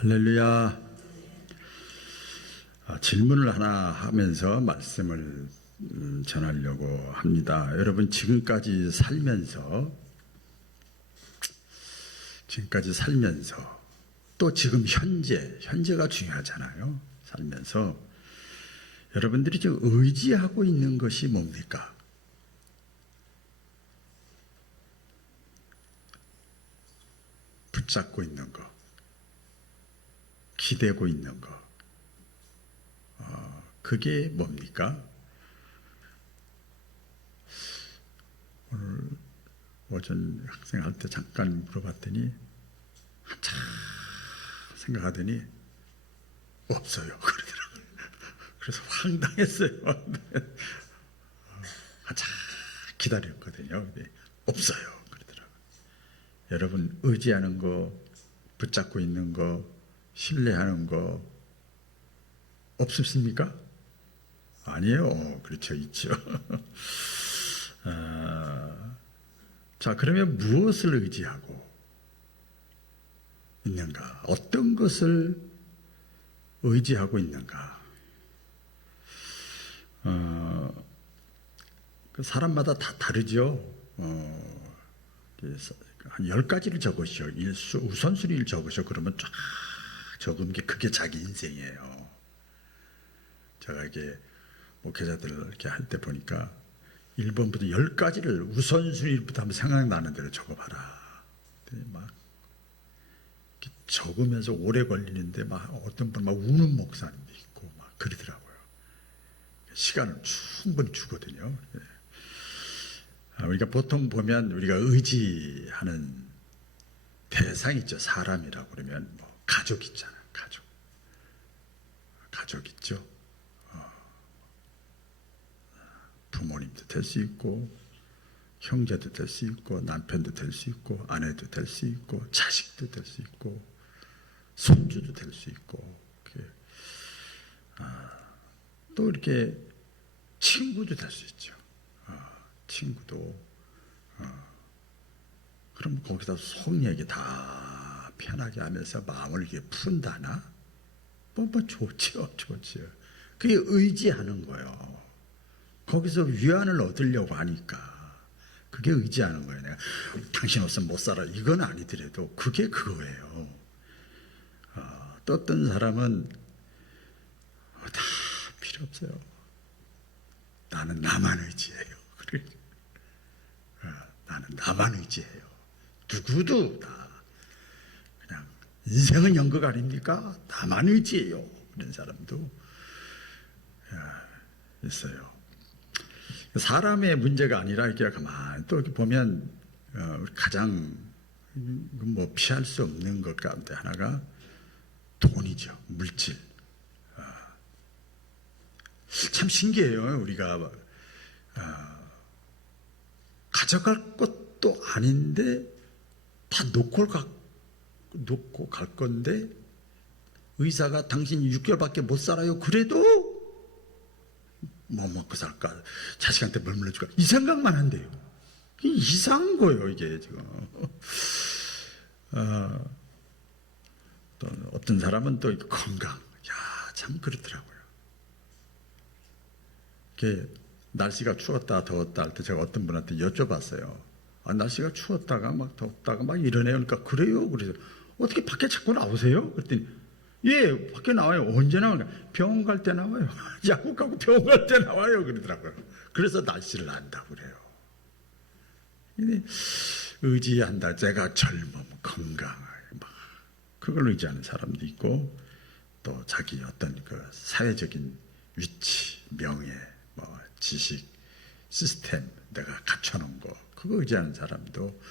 할렐루야. 질문을 하나 하면서 말씀을 전하려고 합니다. 여러분 지금까지 살면서 또 지금 현재가 중요하잖아요. 살면서 여러분들이 지금 의지하고 있는 것이 뭡니까? 붙잡고 있는 거, 기대고 있는 거, 그게 뭡니까? 오늘 오전 학생할 때 잠깐 물어봤더니 한참 생각하더니 없어요 그러더라고요. 그래서 황당했어요. 한참 기다렸거든요. 근데 없어요 그러더라고요. 여러분 의지하는 거, 붙잡고 있는 거, 신뢰하는 거 없으십니까? 아니에요. 그렇죠. 있죠. 자, 그러면 무엇을 의지하고 있는가? 어떤 것을 의지하고 있는가? 사람마다 다 다르죠. 한 10가지를 적으시오. 우선순위를 적으시오. 그러면 쫙 적은 게 그게 자기 인생이에요. 제가 이게 목회자들 이렇게 할 때 보니까 1번부터 10가지를 우선순위부터 한번 생각나는 대로 적어봐라. 막 적으면서 오래 걸리는데 막 어떤 분 막 우는 목사님도 있고 막 그러더라고요. 시간을 충분히 주거든요. 우리가 보통 보면 우리가 의지하는 대상 있죠. 사람이라고 그러면 뭐 가족 있잖아요. 가족 있죠. 부모님도 될 수 있고 형제도 될 수 있고 남편도 될 수 있고 아내도 될 수 있고 자식도 될 수 있고 손주도 될 수 있고 또 이렇게 친구도 될 수 있죠. 친구도 그럼 거기다 속 얘기 다 편하게 하면서 마음을 이렇게 푼다나? 뭐 좋죠. 그게 의지하는 거예요. 거기서 위안을 얻으려고 하니까 그게 의지하는 거예요. 내가 당신 없으면 못 살아 이건 아니더라도 그게 그거예요. 또 어떤 사람은 다 필요 없어요. 나는 나만 의지해요. 그래. 나는 나만 의지해요. 누구도 다 그냥 인생은 연극 아닙니까? 나만 의지해요. 그런 사람도 있어요. 사람의 문제가 아니라 이렇게 가만히 또 이렇게 보면 가장 뭐 피할 수 없는 것 가운데 하나가 돈이죠. 물질. 참 신기해요. 우리가 가져갈 것도 아닌데 다 놓고 갈 건데 의사가 당신 6개월밖에 못 살아요. 그래도 뭐 먹고 살까? 자식한테 뭘 물려줄까? 이 생각만 한대요. 이상한 거예요, 이게 지금. 또 어떤 사람은 또 건강. 야, 참 그렇더라고요. 이게 날씨가 추웠다 더웠다 할 때 제가 어떤 분한테 여쭤봤어요. 날씨가 추웠다가 막 덥다가 막 이러네요. 그러니까 그래요. 그래서 어떻게 밖에 자꾸 나오세요? 그랬더니 예, 밖에 나와요. 언제 나와요? 병원 갈 때 나와요. 약국 가고 병원 갈 때 나와요. 그러더라고요. 그래서 날씨를 안다고 그래요. 의지한다. 제가 젊음, 건강, 그걸 의지하는 사람도 있고, 또 자기 어떤 그 사회적인 위치, 명예, 뭐 지식, 시스템, 내가 갖춰놓은 거, 그거 의지하는 사람도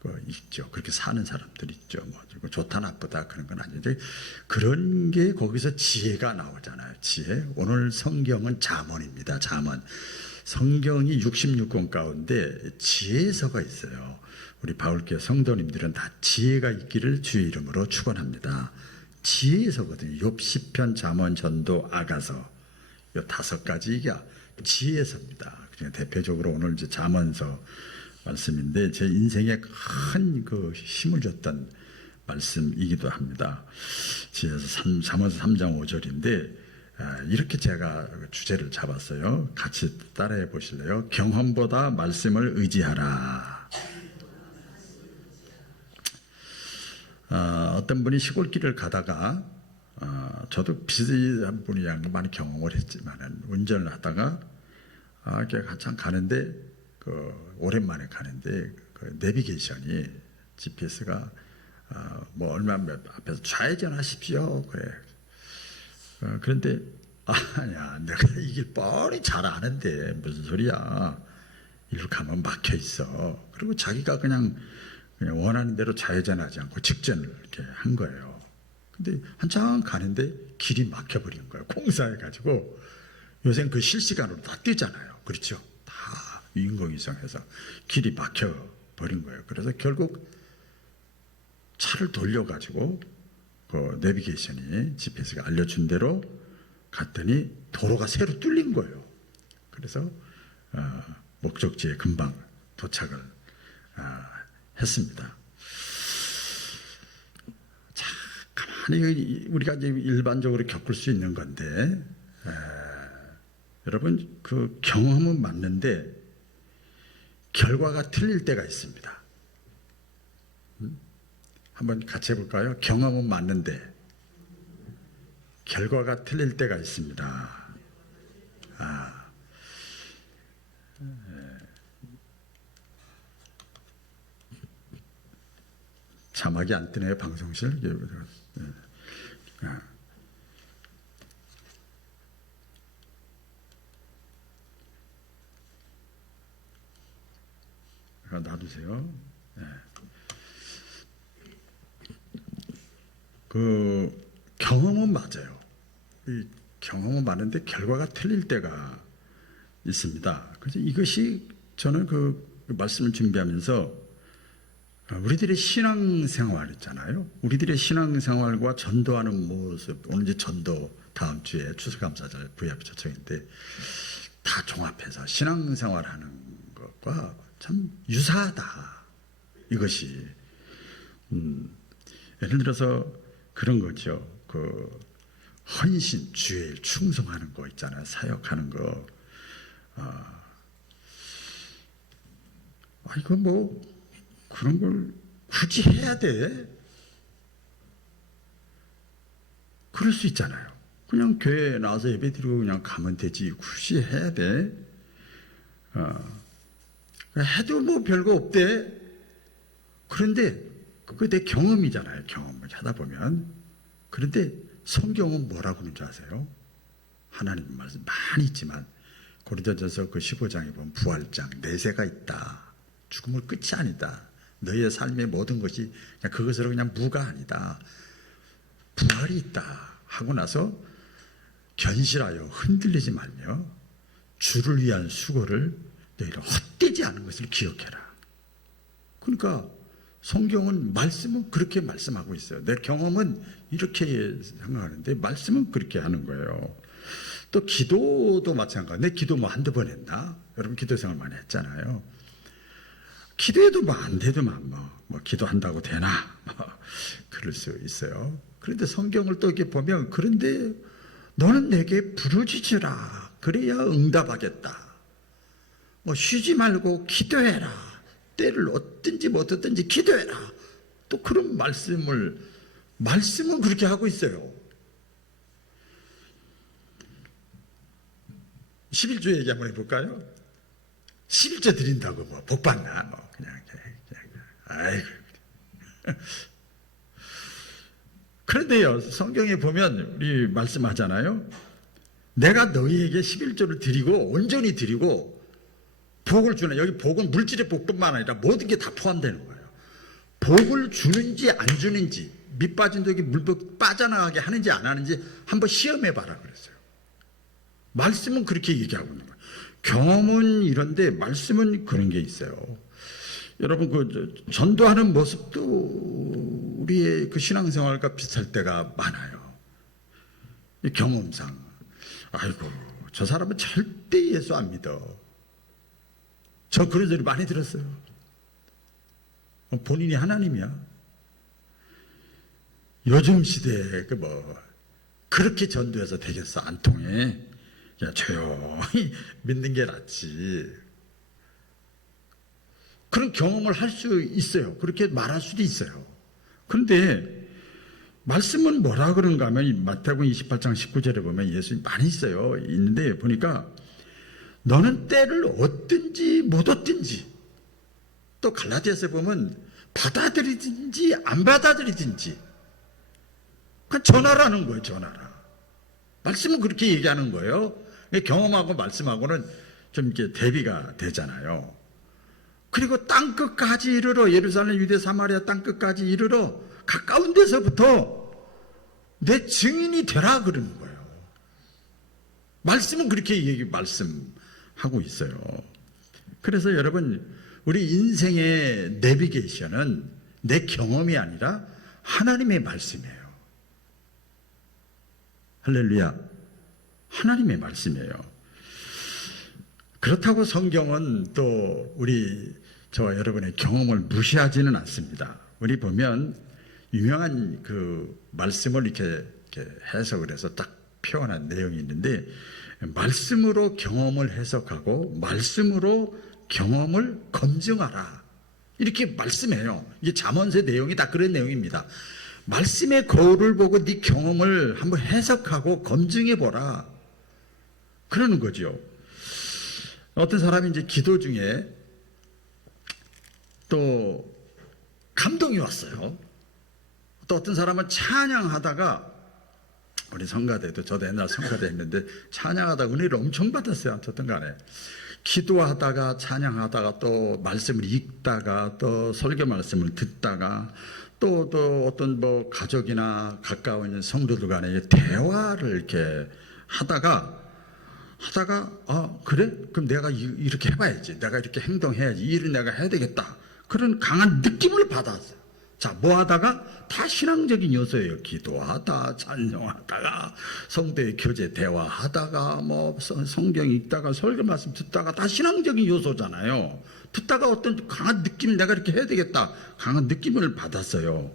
그거 있죠. 그렇게 사는 사람들 있죠. 뭐 좋다 나쁘다 그런 건 아니죠. 그런 게 거기서 지혜가 나오잖아요. 지혜. 오늘 성경은 잠언입니다. 잠언. 성경이 66권 가운데 지혜서가 있어요. 우리 바울교회 성도님들은 다 지혜가 있기를 주의 이름으로 축원합니다. 지혜서거든요. 욥, 시편, 잠언, 전도, 아가서. 이 5가지가 지혜서입니다. 그냥 대표적으로 오늘 이제 잠언서 말씀인데 제 인생에 큰 그 힘을 줬던 말씀이기도 합니다. 잠언서 3장 5절인데 이렇게 제가 주제를 잡았어요. 같이 따라해 보실래요? 경험보다 말씀을 의지하라. 어떤 분이 시골길을 가다가 저도 비슷한 분이랑 많이 경험을 했지만 운전을 하다가 이렇게 한참 가는데 오랜만에 가는데 내비게이션이 GPS가 뭐 얼마 앞에서 좌회전하십시오 그래. 그런데 아니야 내가 이 길 뻔히 잘 아는데 무슨 소리야. 이리로 가면 막혀 있어. 그리고 자기가 그냥 원하는 대로 좌회전하지 않고 직전을 이렇게 한 거예요. 근데 한참 가는데 길이 막혀버린 거예요. 공사해가지고 요새는 그 실시간으로 다 뜨잖아요. 그렇죠? 다 인공위성에서 길이 막혀버린 거예요. 그래서 결국 차를 돌려가지고 그 내비게이션이 GPS가 알려준 대로 갔더니 도로가 새로 뚫린 거예요. 그래서 목적지에 금방 도착을 했습니다. 자, 가만히 우리가 이제 일반적으로 겪을 수 있는 건데, 여러분 그 경험은 맞는데 결과가 틀릴 때가 있습니다. 한번 같이 해볼까요? 경험은 맞는데 결과가 틀릴 때가 있습니다. 자막이 안 뜨네요. 방송실. 놔두세요. 그 경험은 맞아요. 이 경험은 많은데 결과가 틀릴 때가 있습니다. 그래서 이것이 저는 그 말씀을 준비하면서 우리들의 신앙생활 있잖아요. 우리들의 신앙생활과 전도하는 모습, 오늘 이제 전도 다음 주에 추수감사절 VIP 초청인데 다 종합해서 신앙생활하는 것과 참 유사하다. 이것이 예를 들어서 그런 거죠. 그 헌신, 주의 일 충성하는 거 있잖아요. 사역하는 거. 이거 뭐 그런 걸 굳이 해야 돼? 그럴 수 있잖아요. 그냥 교회에 나와서 예배드리고 그냥 가면 되지. 굳이 해야 돼? 해도 뭐 별거 없대. 그런데 그거 내 경험이잖아요. 경험을 하다 보면. 그런데 성경은 뭐라고 하는 줄 아세요? 하나님 말씀 많이 있지만 고린도전서 그 15장에 보면 부활장 내세가 있다. 죽음은 끝이 아니다. 너희의 삶의 모든 것이 그냥 그것으로 그냥 무가 아니다. 부활이 있다 하고 나서 견실하여 흔들리지 말며 주를 위한 수고를 너희를 헛되지 않은 것을 기억해라. 그러니까 성경은 말씀은 그렇게 말씀하고 있어요. 내 경험은 이렇게 생각하는데 말씀은 그렇게 하는 거예요. 또 기도도 마찬가지. 내 기도 뭐 한두 번 했나? 여러분 기도 생활 많이 했잖아요. 기도해도 뭐 안 돼도 뭐 기도한다고 되나? 그럴 수 있어요. 그런데 성경을 또 이렇게 보면 그런데 너는 내게 부르짖으라. 그래야 응답하겠다. 뭐 쉬지 말고 기도해라. 때를 얻든지 못 얻든지 기도해라. 또 그런 말씀은 그렇게 하고 있어요. 11조 얘기 한번 해볼까요? 11조 드린다고 뭐 복 받나? 뭐 그냥 아이고. 그런데요, 성경에 보면 우리 말씀하잖아요. 내가 너희에게 11조를 드리고 온전히 드리고 복을 주는, 여기 복은 물질의 복뿐만 아니라 모든 게 다 포함되는 거예요. 복을 주는지 안 주는지, 밑 빠진 독이 물 빠져나가게 하는지 안 하는지 한번 시험해 봐라 그랬어요. 말씀은 그렇게 얘기하고 있는 거예요. 경험은 이런데 말씀은 그런 게 있어요. 여러분 그 전도하는 모습도 우리의 그 신앙생활과 비슷할 때가 많아요. 경험상 아이고 저 사람은 절대 예수 안 믿어. 저 그런 소리 많이 들었어요. 본인이 하나님이야. 요즘 시대에 그렇게 전도해서 되겠어? 안 통해. 야, 조용히 믿는 게 낫지. 그런 경험을 할 수 있어요. 그렇게 말할 수도 있어요. 그런데 말씀은 뭐라 그런가 하면 마태복음 28장 19절에 보면 예수님 많이 있어요. 있는데 보니까 너는 때를 얻든지 못 얻든지, 또 갈라디아서에 보면 받아들이든지 안 받아들이든지 그냥 전하라는 거예요. 전하라. 말씀은 그렇게 얘기하는 거예요. 경험하고 말씀하고는 좀 이렇게 대비가 되잖아요. 그리고 땅끝까지 이르러, 예루살렘, 유대, 사마리아 땅끝까지 이르러 가까운 데서부터 내 증인이 되라 그러는 거예요. 말씀은 그렇게 말씀하고 있어요. 그래서 여러분, 우리 인생의 내비게이션은 내 경험이 아니라 하나님의 말씀이에요. 할렐루야. 하나님의 말씀이에요. 그렇다고 성경은 또 저와 여러분의 경험을 무시하지는 않습니다. 우리 보면 유명한 그 말씀을 이렇게 해석을 해서 딱 표현한 내용이 있는데, 말씀으로 경험을 해석하고 말씀으로 경험을 검증하라, 이렇게 말씀해요. 이게 잠언서 내용이 다 그런 내용입니다. 말씀의 거울을 보고 네 경험을 한번 해석하고 검증해 보라, 그러는 거죠. 어떤 사람이 이제 기도 중에 또 감동이 왔어요. 또 어떤 사람은 찬양하다가, 우리 성가대도, 저도 옛날 성가대 했는데 찬양하다가 은혜를 엄청 받았어요. 어쨌든 간에 기도하다가 찬양하다가 또 말씀을 읽다가 또 설교 말씀을 듣다가 또 어떤 가족이나 가까운 성도들 간에 대화를 이렇게 하다가 그래? 그럼 내가 이렇게 해봐야지. 내가 이렇게 행동해야지. 일을 내가 해야 되겠다. 그런 강한 느낌을 받았어요. 자, 뭐 하다가 다 신앙적인 요소예요. 기도하다, 찬양하다가, 성도의 교제 대화하다가, 성경 읽다가, 설교 말씀 듣다가 다 신앙적인 요소잖아요. 듣다가 어떤 강한 느낌, 내가 이렇게 해야 되겠다, 강한 느낌을 받았어요.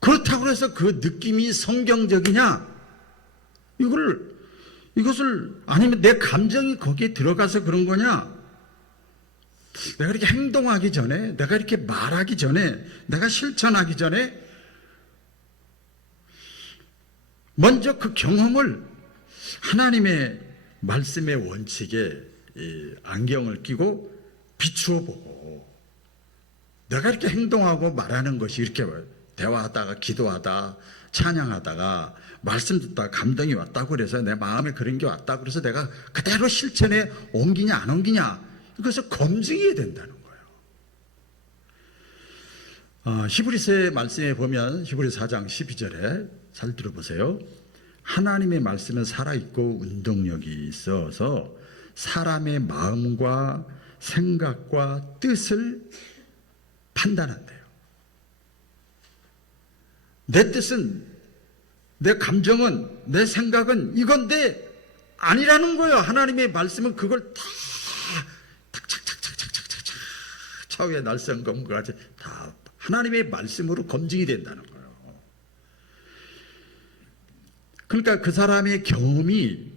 그렇다고 해서 그 느낌이 성경적이냐? 이것을, 아니면 내 감정이 거기에 들어가서 그런 거냐? 내가 이렇게 행동하기 전에, 내가 이렇게 말하기 전에, 내가 실천하기 전에 먼저 그 경험을 하나님의 말씀의 원칙에 안경을 끼고 비추어 보고, 내가 이렇게 행동하고 말하는 것이, 이렇게 대화하다가 기도하다 찬양하다가 말씀 듣다가 감동이 왔다고 그래서 내 마음에 그런 게 왔다고 그래서 내가 그대로 실천에 옮기냐 안 옮기냐, 이것을 검증해야 된다는 거예요. 히브리서의 말씀에 보면 히브리서 4장 12절에 잘 들어보세요. 하나님의 말씀은 살아있고 운동력이 있어서 사람의 마음과 생각과 뜻을 판단한대요. 내 뜻은, 내 감정은, 내 생각은 이건데 아니라는 거예요. 하나님의 말씀은 그걸 다 차후에 날선 검과 같이 다 하나님의 말씀으로 검증이 된다는 거예요. 그러니까 그 사람의 경험이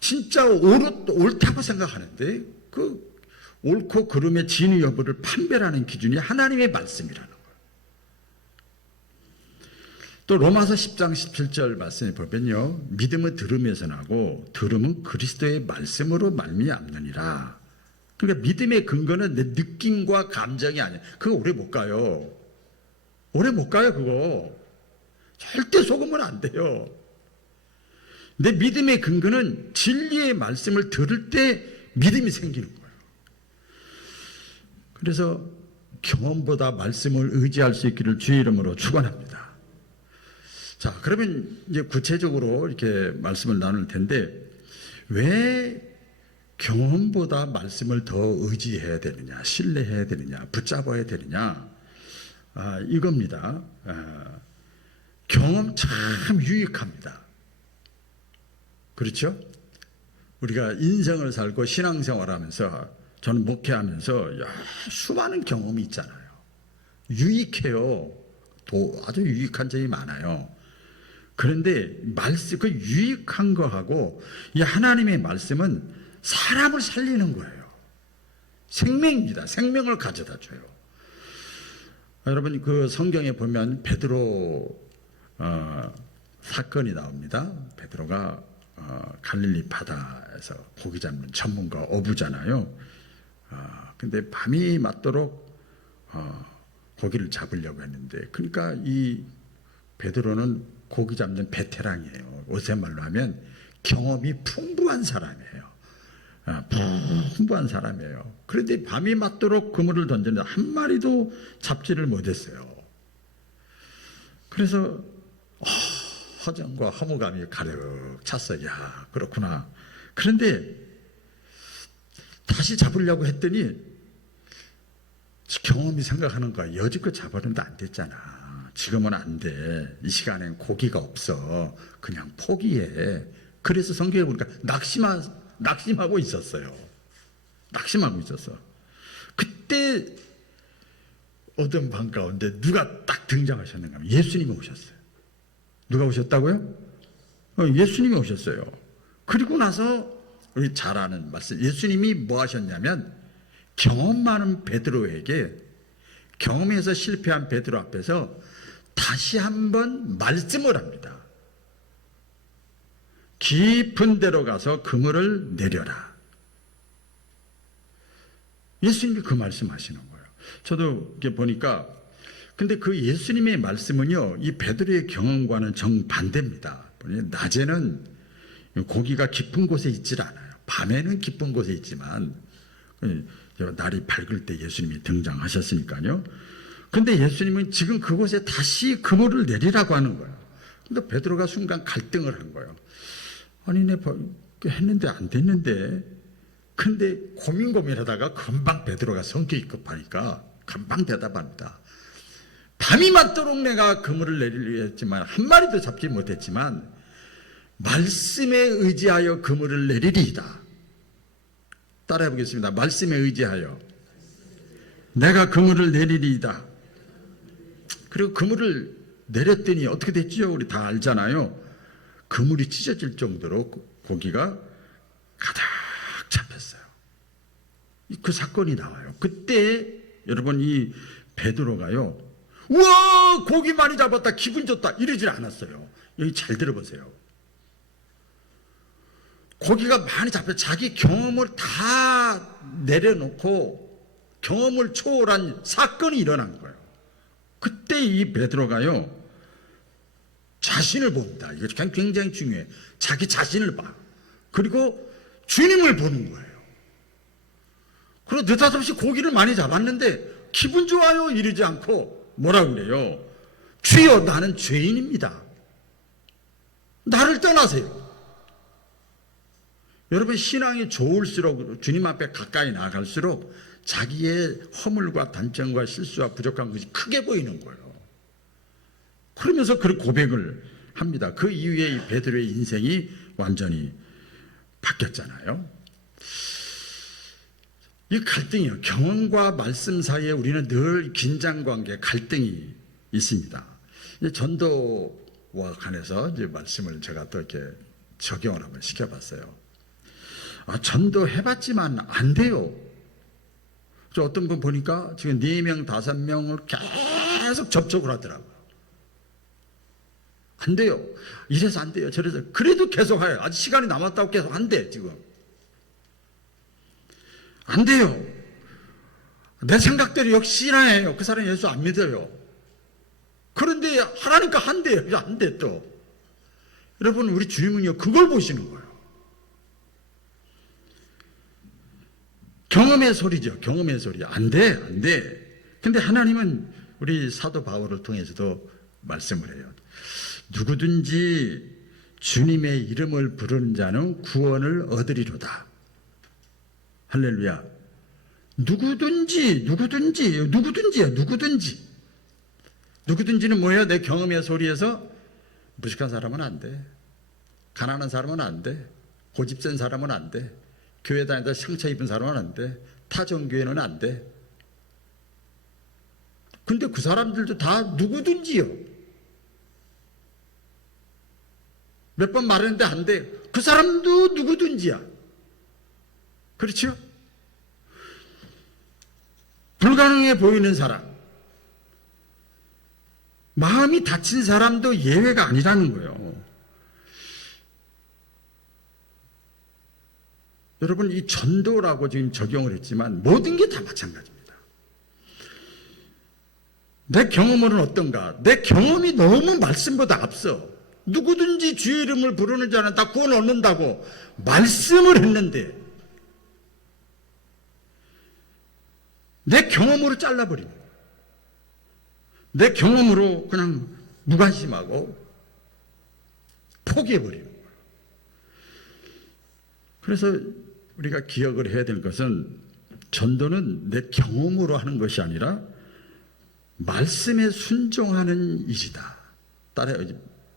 진짜 옳다고 생각하는데, 그 옳고 그름의 진위 여부를 판별하는 기준이 하나님의 말씀이라는 거예요. 또 로마서 10장 17절 말씀에 보면요, 믿음은 들음에서 나고 들음은 그리스도의 말씀으로 말미암느니라. 그러니까 믿음의 근거는 내 느낌과 감정이 아니야. 그거 오래 못 가요. 오래 못 가요. 그거 절대 속으면 안 돼요. 내 믿음의 근거는 진리의 말씀을 들을 때 믿음이 생기는 거예요. 그래서 경험보다 말씀을 의지할 수 있기를 주의 이름으로 축원합니다. 자, 그러면 이제 구체적으로 이렇게 말씀을 나눌 텐데, 왜 경험보다 말씀을 더 의지해야 되느냐, 신뢰해야 되느냐, 붙잡아야 되느냐, 이겁니다. 경험 참 유익합니다. 그렇죠? 우리가 인생을 살고 신앙생활하면서, 저는 목회하면서 수많은 경험이 있잖아요. 유익해요. 아주 유익한 점이 많아요. 그런데 말씀, 그 유익한 거하고 이 하나님의 말씀은 사람을 살리는 거예요. 생명입니다. 생명을 가져다 줘요. 여러분, 그 성경에 보면 베드로 사건이 나옵니다. 베드로가 갈릴리 바다에서 고기 잡는 전문가 어부잖아요. 근데 밤이 맞도록 고기를 잡으려고 했는데, 그러니까 이 베드로는 고기 잡는 베테랑이에요. 요새 말로 하면 경험이 풍부한 사람이에요. 풍부한 사람이에요. 그런데 밤이 맞도록 그물을 던졌는데 한 마리도 잡지를 못했어요. 그래서 허전과 허무감이 가득 찼어요. 야, 그렇구나. 그런데 다시 잡으려고 했더니 경험이 생각하는 거야. 여지껏 잡았는데 안 됐잖아. 지금은 안 돼. 이 시간엔 고기가 없어. 그냥 포기해. 그래서 성경에 보니까 낙심하고 있었어요. 낙심하고 있었어. 그때 어떤 방 가운데 누가 딱 등장하셨는가 하면 예수님이 오셨어요. 누가 오셨다고요? 예수님이 오셨어요. 그리고 나서 우리 잘 아는 말씀, 예수님이 뭐 하셨냐면 경험 많은 베드로에게, 경험에서 실패한 베드로 앞에서 다시 한번 말씀을 합니다. 깊은 데로 가서 그물을 내려라. 예수님이 그 말씀하시는 거예요. 저도 이렇게 보니까, 근데 그 예수님의 말씀은요, 이 베드로의 경험과는 정반대입니다. 낮에는 고기가 깊은 곳에 있질 않아요. 밤에는 깊은 곳에 있지만 날이 밝을 때 예수님이 등장하셨으니까요. 근데 예수님은 지금 그곳에 다시 그물을 내리라고 하는 거예요. 근데 베드로가 순간 갈등을 한 거예요. 아니, 내 했는데 안 됐는데. 근데 고민하다가 금방 베드로가 성격이 급하니까 금방 대답합니다. 밤이 맞도록 내가 그물을 내리려 했지만 한 마리도 잡지 못했지만 말씀에 의지하여 그물을 내리리이다. 따라해 보겠습니다. 말씀에 의지하여 내가 그물을 내리리이다. 그리고 그물을 내렸더니 어떻게 됐지요? 우리 다 알잖아요. 그물이 찢어질 정도로 고기가 가득 잡혔어요. 그 사건이 나와요. 그때 여러분, 이 베드로가요, 우와, 고기 많이 잡았다, 기분 좋다, 이러질 않았어요. 여기 잘 들어보세요. 고기가 많이 잡혀 자기 경험을 다 내려놓고 경험을 초월한 사건이 일어난 거예요. 그때 이 베드로가요, 자신을 봅니다. 이거 굉장히 중요해. 자기 자신을 봐. 그리고 주님을 보는 거예요. 그리고 느닷없이 고기를 많이 잡았는데 기분 좋아요 이러지 않고 뭐라고 그래요? 주여, 나는 죄인입니다. 나를 떠나세요. 여러분, 신앙이 좋을수록, 주님 앞에 가까이 나갈수록 자기의 허물과 단점과 실수와 부족한 것이 크게 보이는 거예요. 그러면서 그 고백을 합니다. 그 이후에 이 베드로의 인생이 완전히 바뀌었잖아요. 이 갈등이요, 경험과 말씀 사이에 우리는 늘 긴장관계, 갈등이 있습니다. 전도와 관해서 이제 말씀을 제가 또 이렇게 적용을 한번 시켜봤어요. 전도 해봤지만 안 돼요. 저 어떤 분 보니까 지금 4명, 5명을 계속 접촉을 하더라고요. 안 돼요. 이래서 안 돼요. 저래서. 그래도 계속 해요. 아직 시간이 남았다고 계속 안 돼, 지금. 안 돼요. 내 생각대로 역시나 해요. 그 사람이 예수 안 믿어요. 그런데 하라니까 한대요. 안 돼, 또. 여러분, 우리 주님은요, 그걸 보시는 거예요. 경험의 소리죠. 경험의 소리. 안 돼, 안 돼. 근데 하나님은 우리 사도 바울을 통해서도 말씀을 해요. 누구든지 주님의 이름을 부르는 자는 구원을 얻으리로다. 할렐루야. 누구든지요. 누구든지는 뭐예요? 내 경험의 소리에서 무식한 사람은 안 돼. 가난한 사람은 안 돼. 고집센 사람은 안 돼. 교회 다니다 상처 입은 사람은 안 돼. 타종교회는 안 돼. 근데 그 사람들도 다 누구든지요. 몇 번 말했는데 안 돼. 그 사람도 누구든지야. 그렇죠? 불가능해 보이는 사람, 마음이 다친 사람도 예외가 아니라는 거예요. 여러분, 이 전도라고 지금 적용을 했지만 모든 게 다 마찬가지입니다. 내 경험은 어떤가? 내 경험이 너무 말씀보다 앞서. 누구든지 주의 이름을 부르는 자는 다 구원 얻는다고 말씀을 했는데 내 경험으로 잘라버립니다. 내 경험으로 그냥 무관심하고 포기해버리는 거예요. 그래서 우리가 기억을 해야 될 것은 전도는 내 경험으로 하는 것이 아니라 말씀에 순종하는 일이다.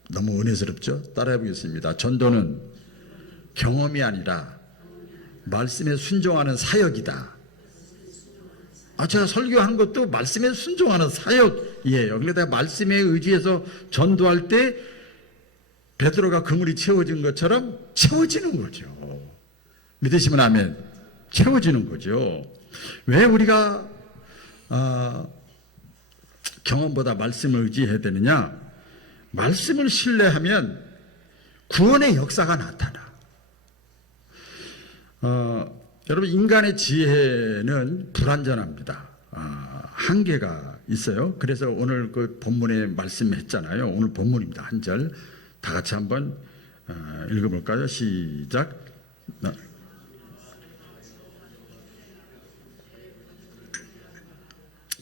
너무 은혜스럽죠? 따라해 보겠습니다. 전도는 경험이 아니라 말씀에 순종하는 사역이다. 제가 설교한 것도 말씀에 순종하는 사역이에요. 그러니까 말씀에 의지해서 전도할 때 베드로가 그물이 채워진 것처럼 채워지는 거죠. 믿으시면 아멘. 채워지는 거죠. 왜 우리가 경험보다 말씀을 의지해야 되느냐? 말씀을 신뢰하면 구원의 역사가 나타나. 여러분, 인간의 지혜는 불완전합니다. 한계가 있어요. 그래서 오늘 그 본문에 말씀했잖아요. 오늘 본문입니다. 한 절 다 같이 한번 읽어볼까요? 시작.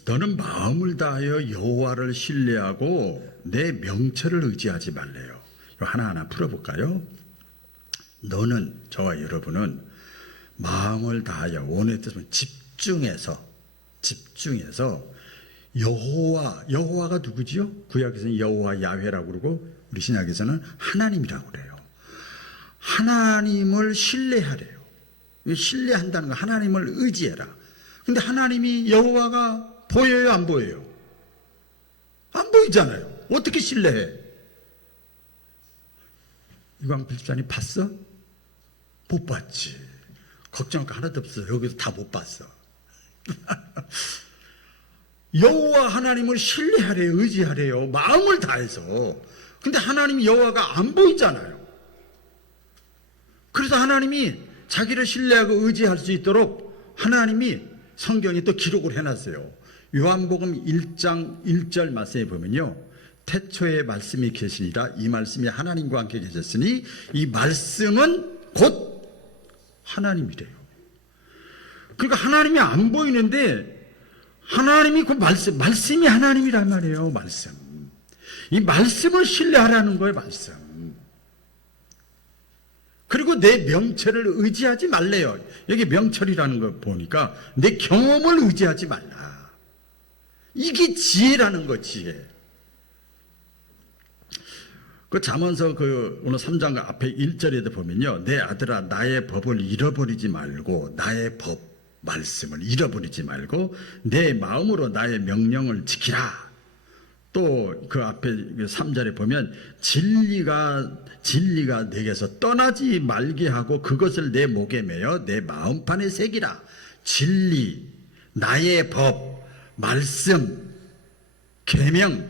너는 마음을 다하여 여호와를 신뢰하고 내 명철을 의지하지 말래요. 하나하나 풀어볼까요? 너는, 저와 여러분은 마음을 다하여, 원의 뜻은 집중해서 여호와가 누구지요? 구약에서는 여호와 야훼라고 그러고 우리 신약에서는 하나님이라고 그래요. 하나님을 신뢰하래요. 신뢰한다는 거, 하나님을 의지해라. 근데 하나님이, 여호와가 보여요, 안 보여요? 안 보이잖아요. 어떻게 신뢰해? 이광필 집사님 봤어? 못 봤지. 걱정할 거 하나도 없어. 여기서 다 못 봤어. 여호와 하나님을 신뢰하래요, 의지하래요, 마음을 다해서. 근데 하나님이, 여호와가 안 보이잖아요. 그래서 하나님이 자기를 신뢰하고 의지할 수 있도록 하나님이 성경에 또 기록을 해놨어요. 요한복음 1장 1절 말씀에 보면요, 태초에 말씀이 계시니라. 이 말씀이 하나님과 함께 계셨으니 이 말씀은 곧 하나님이래요. 그러니까 하나님이 안 보이는데 하나님이 그 말씀이 하나님이란 말이에요. 말씀. 이 말씀을 신뢰하라는 거예요. 말씀. 그리고 내 명철을 의지하지 말래요. 여기 명철이라는 거 보니까 내 경험을 의지하지 말라. 이게 지혜라는 거, 지혜. 그 잠언서 오늘 3장 앞에 1절에도 보면요, 내 아들아 나의 법을 잃어버리지 말고, 나의 법 말씀을 잃어버리지 말고 내 마음으로 나의 명령을 지키라. 또 그 앞에 3절에 보면 진리가 내게서 떠나지 말게 하고 그것을 내 목에 매어 내 마음판에 새기라. 진리, 나의 법, 말씀, 계명.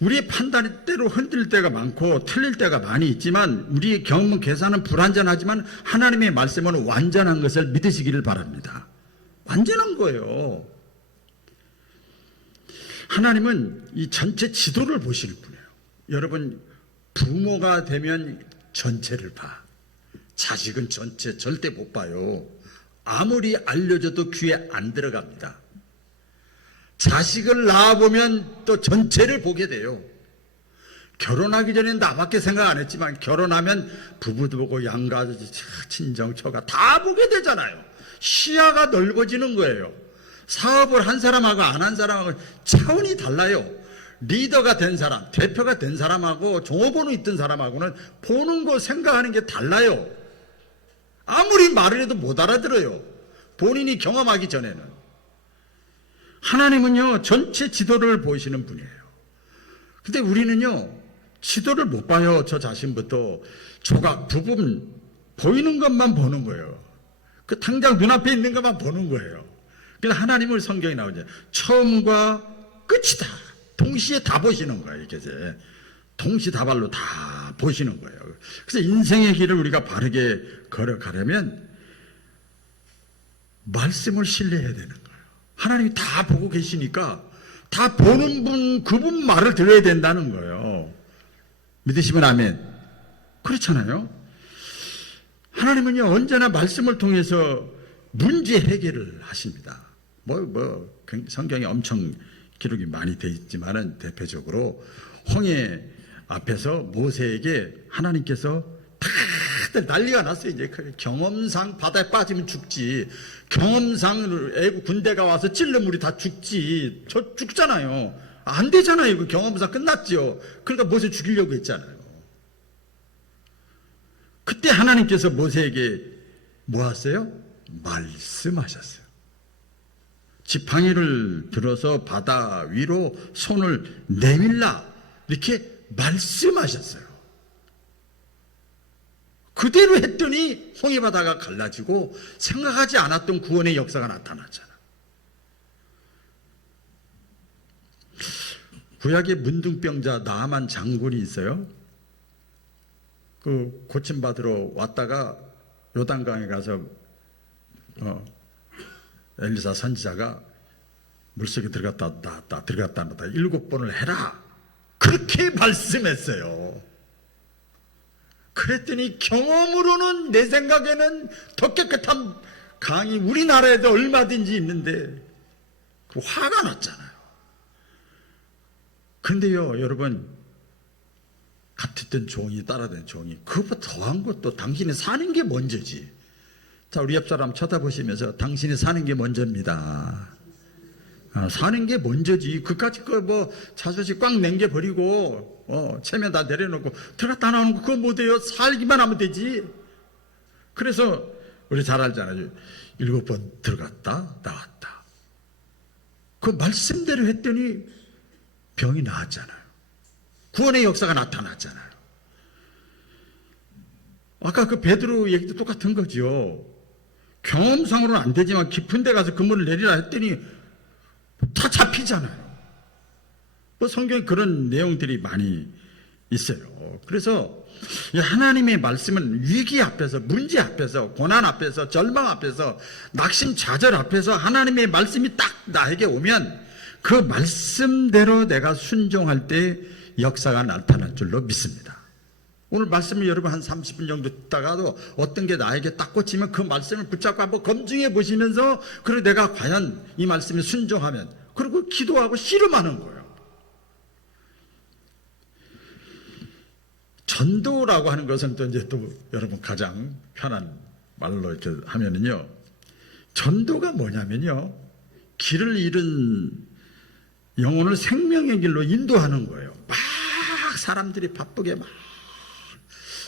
우리의 판단이 때로 흔들릴 때가 많고 틀릴 때가 많이 있지만 우리의 경험은, 계산은 불완전하지만 하나님의 말씀은 완전한 것을 믿으시기를 바랍니다. 완전한 거예요. 하나님은 이 전체 지도를 보실 분이에요. 여러분, 부모가 되면 전체를 봐. 자식은 전체 절대 못 봐요. 아무리 알려줘도 귀에 안 들어갑니다. 자식을 낳아보면 또 전체를 보게 돼요. 결혼하기 전에는 나밖에 생각 안 했지만 결혼하면 부부도 보고 양가, 친정, 처가 다 보게 되잖아요. 시야가 넓어지는 거예요. 사업을 한 사람하고 안 한 사람하고 차원이 달라요. 리더가 된 사람, 대표가 된 사람하고 종업원으로 있던 사람하고는 보는 거, 생각하는 게 달라요. 아무리 말을 해도 못 알아들어요. 본인이 경험하기 전에는. 하나님은요, 전체 지도를 보시는 분이에요. 근데 우리는요, 지도를 못 봐요. 저 자신부터 조각, 부분, 보이는 것만 보는 거예요. 그 당장 눈앞에 있는 것만 보는 거예요. 그래서 하나님을 성경에 나오죠. 처음과 끝이다. 동시에 다 보시는 거예요. 이게 이제 동시다발로 다 보시는 거예요. 그래서 인생의 길을 우리가 바르게 걸어가려면 말씀을 신뢰해야 되는 거예요. 하나님이 다 보고 계시니까 다 보는 분, 그분 말을 들어야 된다는 거예요. 믿으시면 아멘. 그렇잖아요. 하나님은요, 언제나 말씀을 통해서 문제 해결을 하십니다. 성경에 엄청 기록이 많이 되어 있지만은 대표적으로 홍해 앞에서 모세에게 하나님께서 다들 난리가 났어요. 이제 경험상 바다에 빠지면 죽지. 경험상 애국 군대가 와서 찔러 물이 다 죽지. 저 죽잖아요. 안 되잖아요. 그 경험상 끝났죠. 그러니까 모세 죽이려고 했잖아요. 그때 하나님께서 모세에게 뭐 하세요? 말씀하셨어요. 지팡이를 들어서 바다 위로 손을 내밀라 이렇게 말씀하셨어요. 그대로 했더니 홍해바다가 갈라지고 생각하지 않았던 구원의 역사가 나타났잖아요. 구약에 문둥병자 나아만 장군이 있어요. 그 고침받으러 왔다가 요단강에 가서 엘리사 선지자가 물속에 들어갔다 나왔다 들어갔다 나왔다 7번을 해라 그렇게 말씀했어요. 그랬더니 경험으로는 내 생각에는 더 깨끗한 강이 우리나라에도 얼마든지 있는데 그 화가 났잖아요. 그런데요 여러분, 같았던 종이 따라된 종이 그것보다 더한 것도 당신이 사는 게 먼저지. 자, 우리 옆 사람 쳐다보시면서 당신이 사는 게 먼저입니다. 사는 게 먼저지. 그까짓 거 뭐 자존심 꽉 남겨버리고 체면 다 내려놓고 들어갔다 나오는 거 그거 못해요. 살기만 하면 되지. 그래서 우리 잘 알잖아요. 7번 들어갔다 나왔다. 그 말씀대로 했더니 병이 나았잖아요. 구원의 역사가 나타났잖아요. 아까 그 베드로 얘기도 똑같은 거죠. 경험상으로는 안 되지만 깊은 데 가서 그물을 내리라 했더니 다 잡히잖아요. 뭐 성경에 그런 내용들이 많이 있어요. 그래서 하나님의 말씀은 위기 앞에서, 문제 앞에서, 고난 앞에서, 절망 앞에서, 낙심 좌절 앞에서 하나님의 말씀이 딱 나에게 오면 그 말씀대로 내가 순종할 때 역사가 나타날 줄로 믿습니다. 오늘 말씀을 여러분 한 30분 정도 듣다가도 어떤 게 나에게 딱 꽂히면 그 말씀을 붙잡고 한번 검증해 보시면서 그리고 내가 과연 이 말씀에 순종하면 그리고 기도하고 씨름하는 거예요. 전도라고 하는 것은 또 이제 또 여러분 가장 편한 말로 이렇게 하면은요. 전도가 뭐냐면요. 길을 잃은 영혼을 생명의 길로 인도하는 거예요. 막 사람들이 바쁘게 막.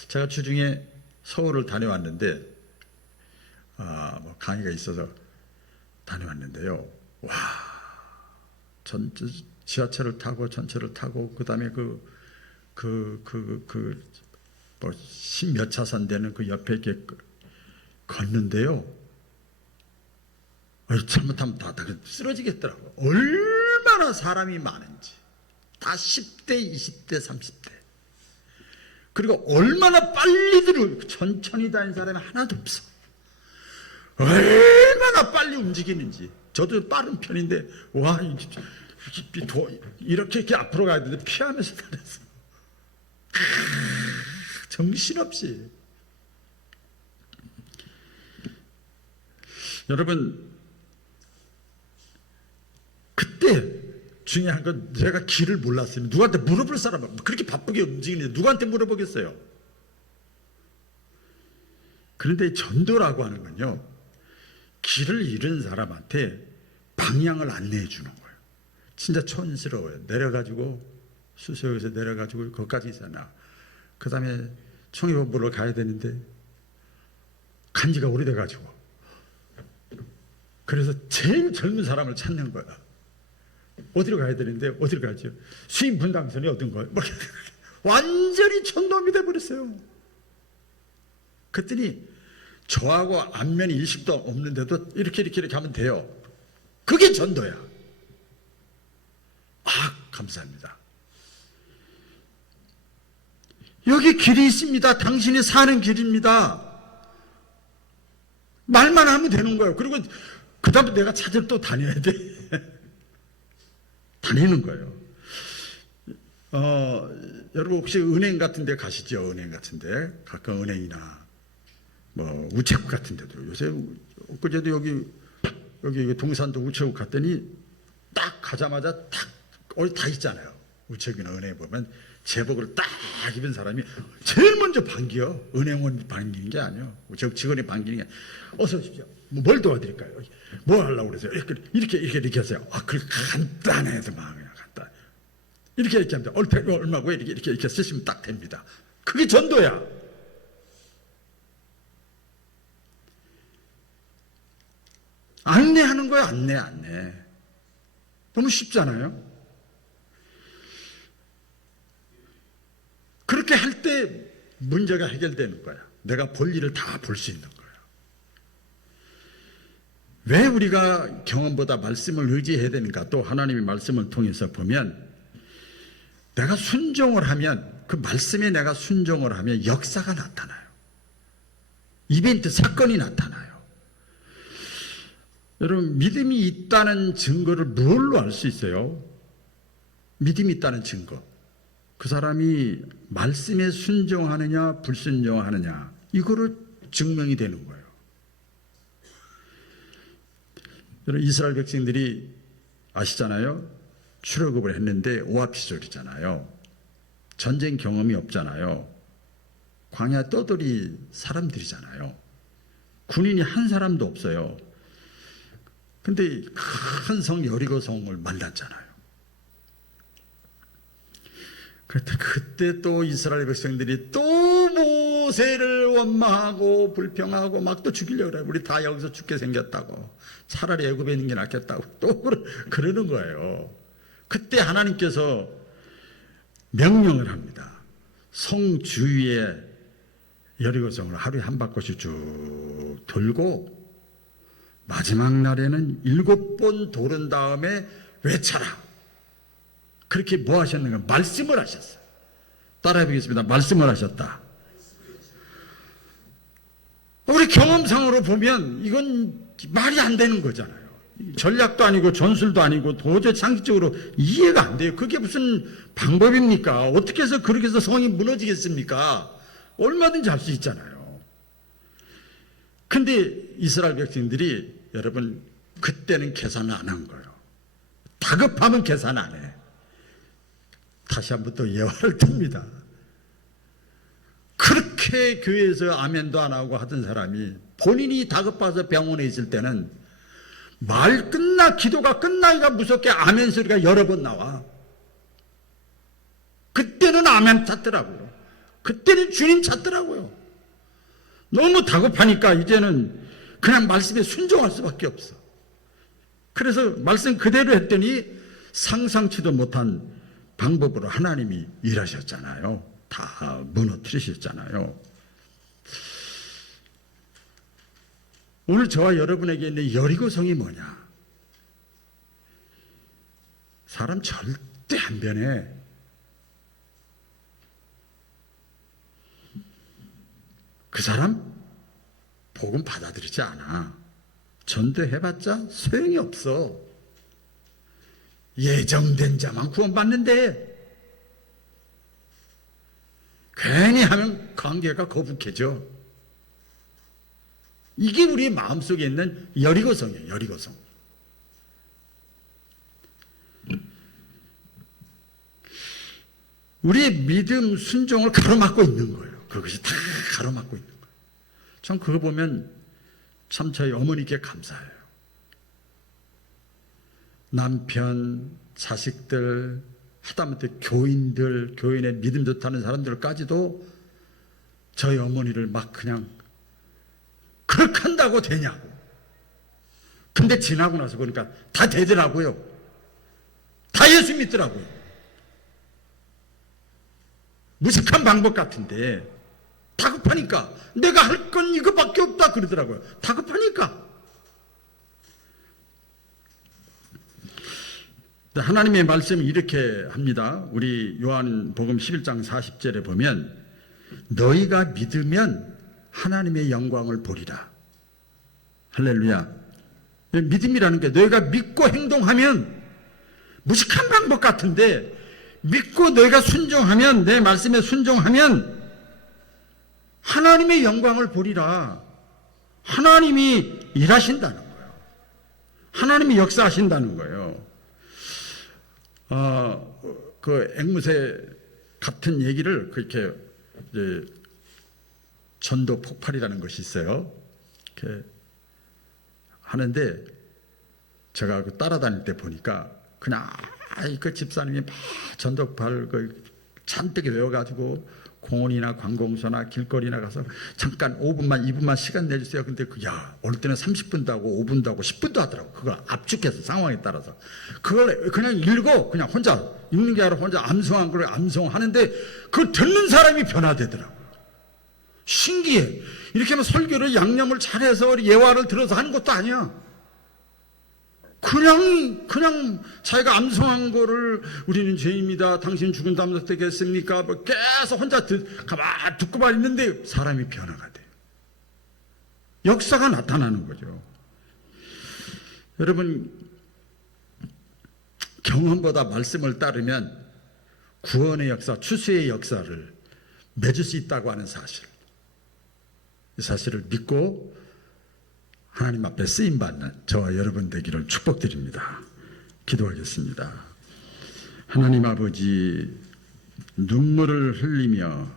제가 주중에 서울을 다녀왔는데, 뭐 강의가 있어서 다녀왔는데요. 와, 지하철을 타고 전철을 타고 그 다음에 뭐 10몇 차선 되는 그 옆에 이렇게 걷는데요. 잘못하면 다 쓰러지겠더라고요. 얼마나 사람이 많은지. 다 10대, 20대, 30대. 그리고 얼마나 빨리 들어오고 천천히 다니는 사람이 하나도 없어. 얼마나 빨리 움직이는지. 저도 빠른 편인데 와 이렇게 앞으로 가야 되는데 피하면서 다녔어. 정신없이. 여러분 그때 중요한 건 제가 길을 몰랐으면 누구한테 물어볼 사람은 그렇게 바쁘게 움직이는데 누구한테 물어보겠어요. 그런데 전도라고 하는 건요, 길을 잃은 사람한테 방향을 안내해 주는 거예요. 진짜 촌스러워요. 내려가지고 수서역에서 내려가지고 거기까지 있잖아. 그 다음에 청해본부로 가야 되는데 간지가 오래돼가지고 그래서 제일 젊은 사람을 찾는 거야. 어디로 가야 되는데 어디로 가죠? 수임 분당선이 어떤 거예요? 완전히 촌놈이 돼버렸어요. 그랬더니 저하고 안면이 20도 없는데도 이렇게 하면 돼요. 그게 전도야. 아, 감사합니다. 여기 길이 있습니다. 당신이 사는 길입니다. 말만 하면 되는 거예요. 그리고 그 다음에 내가 찾으러 또 다녀야 돼. 다니는 거예요. 여러분 혹시 은행 같은 데 가시죠? 은행 같은 데. 가까운 은행이나 뭐 우체국 같은 데도 요새 엊그제도 여기 동산도 우체국 갔더니 딱 가자마자 딱 어디 다 있잖아요. 우체국이나 은행에 보면 제복을 딱 입은 사람이 제일 먼저 반겨. 은행원 반기는 게 아니에요. 우체국 직원이 반기는 게 아니에요. 어서 오십시오. 뭘 도와드릴까요? 뭐 하려고 그러세요? 이렇게 하세요. 아, 그 간단해서 막 그냥 간단. 이렇게 합니다. 얼마고 이렇게 쓰시면 딱 됩니다. 그게 전도야. 안내하는 거야, 안내. 너무 쉽잖아요. 그렇게 할 때 문제가 해결되는 거야. 내가 볼 일을 다 볼 수 있는 거야. 왜 우리가 경험보다 말씀을 의지해야 되는가? 또 하나님의 말씀을 통해서 보면 내가 순종을 하면, 그 말씀에 내가 순종을 하면 역사가 나타나요. 이벤트, 사건이 나타나요. 여러분, 믿음이 있다는 증거를 무엇로 알 수 있어요? 믿음이 있다는 증거. 그 사람이 말씀에 순종하느냐 불순종하느냐, 이거를 증명이 되는 거예요. 여러분, 이스라엘 백성들이 아시잖아요. 출애굽을 했는데 오합지졸이잖아요. 전쟁 경험이 없잖아요. 광야 떠돌이 사람들이잖아요. 군인이 한 사람도 없어요. 근데 큰 성 여리고 성을 만났잖아요. 그때 또 이스라엘 백성들이 또 모세를 원망하고 불평하고 막 또 죽이려고 그래요. 우리 다 여기서 죽게 생겼다고. 차라리 애굽에 있는 게 낫겠다고 또 그러는 거예요. 그때 하나님께서 명령을 합니다. 성 주위에 여리고성을 하루에 한 바퀴씩 쭉 돌고 마지막 날에는 7번 도른 다음에 외쳐라. 그렇게 뭐 하셨는가? 말씀을 하셨어요. 따라해 보겠습니다. 말씀을 하셨다. 우리 경험상으로 보면 이건 말이 안 되는 거잖아요. 전략도 아니고 전술도 아니고 도저히 상식적으로 이해가 안 돼요. 그게 무슨 방법입니까? 어떻게 해서 그렇게 해서 성이 무너지겠습니까? 얼마든지 할 수 있잖아요. 근데 이스라엘 백성들이 여러분 그때는 계산을 안 한 거예요. 다급하면 계산 안 해. 다시 한번 또 예화를 듭니다. 그렇게 교회에서 아멘도 안 하고 하던 사람이 본인이 다급해서 병원에 있을 때는 기도가 끝나기가 무섭게 아멘 소리가 여러 번 나와. 그때는 아멘 찾더라고요. 그때는 주님 찾더라고요. 너무 다급하니까 이제는 그냥 말씀에 순종할 수밖에 없어. 그래서 말씀 그대로 했더니 상상치도 못한 방법으로 하나님이 일하셨잖아요. 다 무너뜨리셨잖아요. 오늘 저와 여러분에게 있는 여리고성이 뭐냐? 사람 절대 안 변해. 그 사람 복음 받아들이지 않아. 전도해봤자 소용이 없어. 예정된 자만 구원받는데 괜히 하면 관계가 거북해져. 이게 우리의 마음속에 있는 여리고성이에요. 여리고성. 우리의 믿음 순종을 가로막고 있는 거예요. 그것이 다 가로막고 있는 거예요. 참 그거 보면 참 저희 어머니께 감사해요. 남편, 자식들, 하다못해 교인들, 교인의 믿음 좋다는 사람들까지도 저희 어머니를 막 그냥 그렇게 한다고 되냐고. 근데 지나고 나서 보니까 다 되더라고요. 다 예수 믿더라고요. 무식한 방법 같은데 다급하니까 내가 할 건 이거밖에 없다 그러더라고요. 다급하니까. 하나님의 말씀이 이렇게 합니다. 우리 요한복음 11장 40절에 보면 너희가 믿으면 하나님의 영광을 보리라. 할렐루야. 믿음이라는 게 너희가 믿고 행동하면, 무식한 방법 같은데 믿고 너희가 순종하면, 내 말씀에 순종하면 하나님의 영광을 보리라. 하나님이 일하신다는 거예요. 하나님이 역사하신다는 거예요. 그 앵무새 같은 얘기를 그렇게 이제 전도 폭발이라는 것이 있어요. 이렇게 하는데 제가 그 따라다닐 때 보니까 그냥 그 집사님이 막 전도 폭발 그 잔뜩 외워가지고 공원이나 관공서나 길거리나 가서 잠깐 5분만 2분만 시간 내주세요. 근데 어느 때는 30분도 하고 5분도 하고 10분도 하더라고. 그걸 압축해서 상황에 따라서 그걸 그냥 그냥 혼자 읽는 게 아니라 혼자 암송한 걸 암송하는데 그 듣는 사람이 변화되더라고. 신기해. 이렇게 하면 설교를 양념을 잘해서 예화를 들어서 하는 것도 아니야. 그냥 자기가 암송한 거를 우리는 죄입니다. 당신 죽은 다음 어떻겠습니까? 뭐 계속 혼자 가만히 듣고만 있는데 사람이 변화가 돼요. 역사가 나타나는 거죠. 여러분, 경험보다 말씀을 따르면 구원의 역사, 추수의 역사를 맺을 수 있다고 하는 사실, 이 사실을 믿고 하나님 앞에 쓰임받는 저와 여러분 되기를 축복드립니다. 기도하겠습니다. 하나님 아버지, 눈물을 흘리며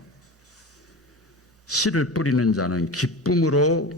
씨를 뿌리는 자는 기쁨으로